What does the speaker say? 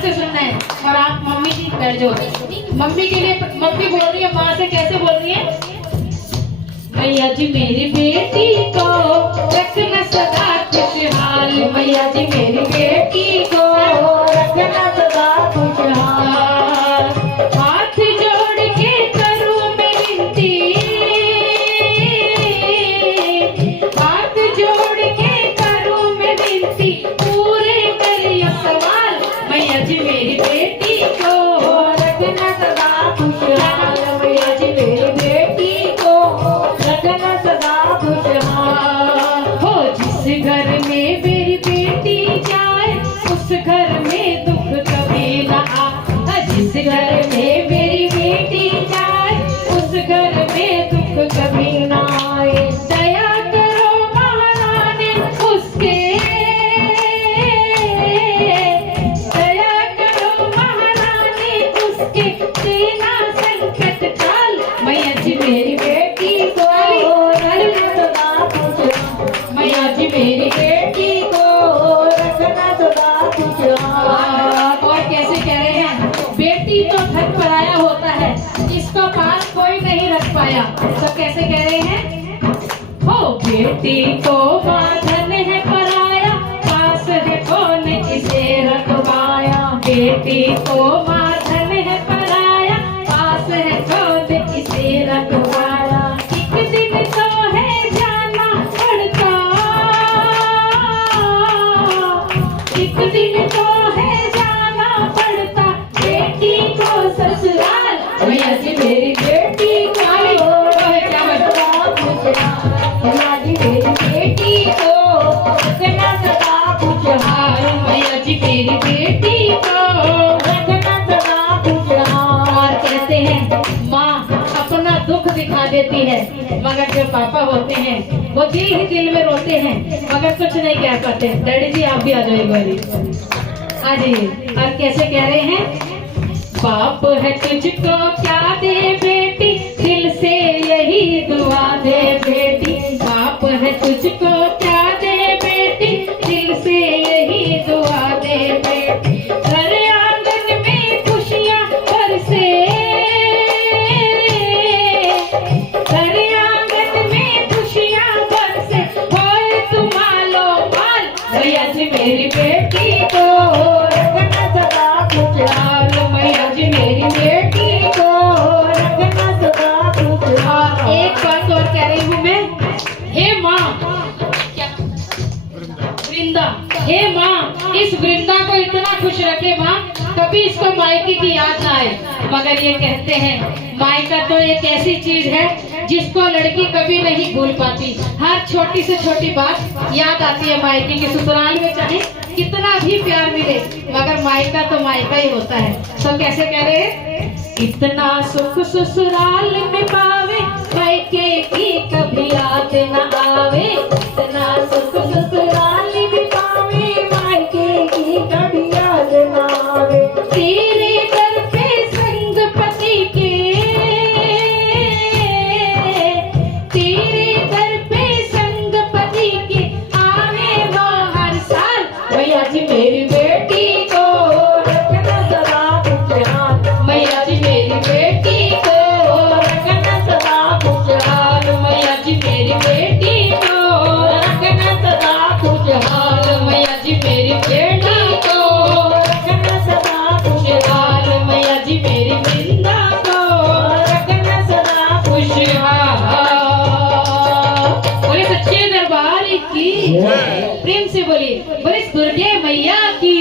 ध्यान से सुनना है। और आप मम्मी जी बैठ जाओ। मम्मी के लिए मम्मी बोल रही है, माँ से कैसे बोल रही है? मैया जी मेरी बेटी को रखना सदा खुशहाल, मैया जी मेरी बेटी को रखना सदा खुशहाल। हाथ जोड़ के करूं मैं विनती, हाथ जोड़ के करूं मैं विनती, पूरे करियो सवाल, मैया जी मेरी बेटी को रखना सदा खुशहाल, मैया जी मेरी बेटी को रखना सदा खुशहाल। हो जिस घर में मेरी बेटी जाए उस घर में दुख कभी न आए, जिस घर में मेरी बेटी जाए उस घर में दुख कभी न आए। दया करो महारानी उसके, दया करो महारानी उसके, देना संकट काल, मैया जी मेरी बेटी को रखना सदा खुशहाल, मैया जी मेरी बेटी को रखना सदा खुशहाल। और कैसे कह रहे हैं? बेटी तो धन पराया होता है, इसको पास कोई नहीं रख पाया। तो कैसे कह रहे हैं? हो बेटी को माँ धन है पराया, पास है कौन इसे रख पाया। बेटी को माँ धन है पराया, पास है कौन इसे रख पाया। एक दिन तो है जाना पड़ता, एक दिन तो है जाना पड़ता, बेटी को ससुराल, मैया जी मेरी बेटी को मैया जी मेरी बेटी को रखना सदा खुशहाल, मैया जी मेरी बेटी को रखना सदा खुशहाल। और कहते हैं माँ अपना दुख दिखा देती है, मगर जो पापा होते हैं वो दिल ही दिल में रोते हैं, मगर कुछ नहीं कह पाते। डैडी जी आप भी आ जाओ एक बारी, आ जाइए। और कैसे कह रहे हैं? बाप है तुझको क्या दे बेटी, दिल से यही दुआ दे बेटी। बाप है तुझको क्या दे बेटी, दिल से यही दुआ दे बेटी। घर आंगन में खुशियाँ बरसे, घर आंगन में खुशियाँ बरसे, होए तुम्हारो माल, मैया जी मेरी बेटी को रखना सदा खुशहाल, मैया जी मेरी बेटी को रखना सदा खुशहाल। एक बात और कह रही हूँ मैं, हे माँ, वृंदा, हे माँ इस वृंदा को इतना खुश रखे माँ, कभी इसको मायके की याद ना आए। मगर ये कहते हैं मायका तो एक ऐसी चीज है जिसको लड़की कभी नहीं भूल पाती। हर छोटी से छोटी बात याद आती है मायके की। ससुराल में चाहे कितना भी प्यार मिले, मगर मायका तो मायका ही होता है। तो कैसे कह रहे हैं? इतना सुख ससुराल में पावे, मायके की कभी याद न आवे। इतना सुख ससुराल में पावे, मायके की कभी याद न आवे। तेरे दर पे संग पति के, तेरे दर पे संग पति के, आवे वो हर साल, मैया जी मेरी बेटी को रखना सदा खुशहाल, मैया जी मेरी बेटी को रखना सदा खुशहाल, मैया जी मेरी बेटी को रखना सदा खुशहाल, मैया जी मेरी बेटी को रखना सदा खुशहाल, मैया जी मेरी वृंदा को रखना सदा खुशहाल। बोले सच्चे दरबार की प्रेम से बोलिए, बोले दुर्गे मैया की।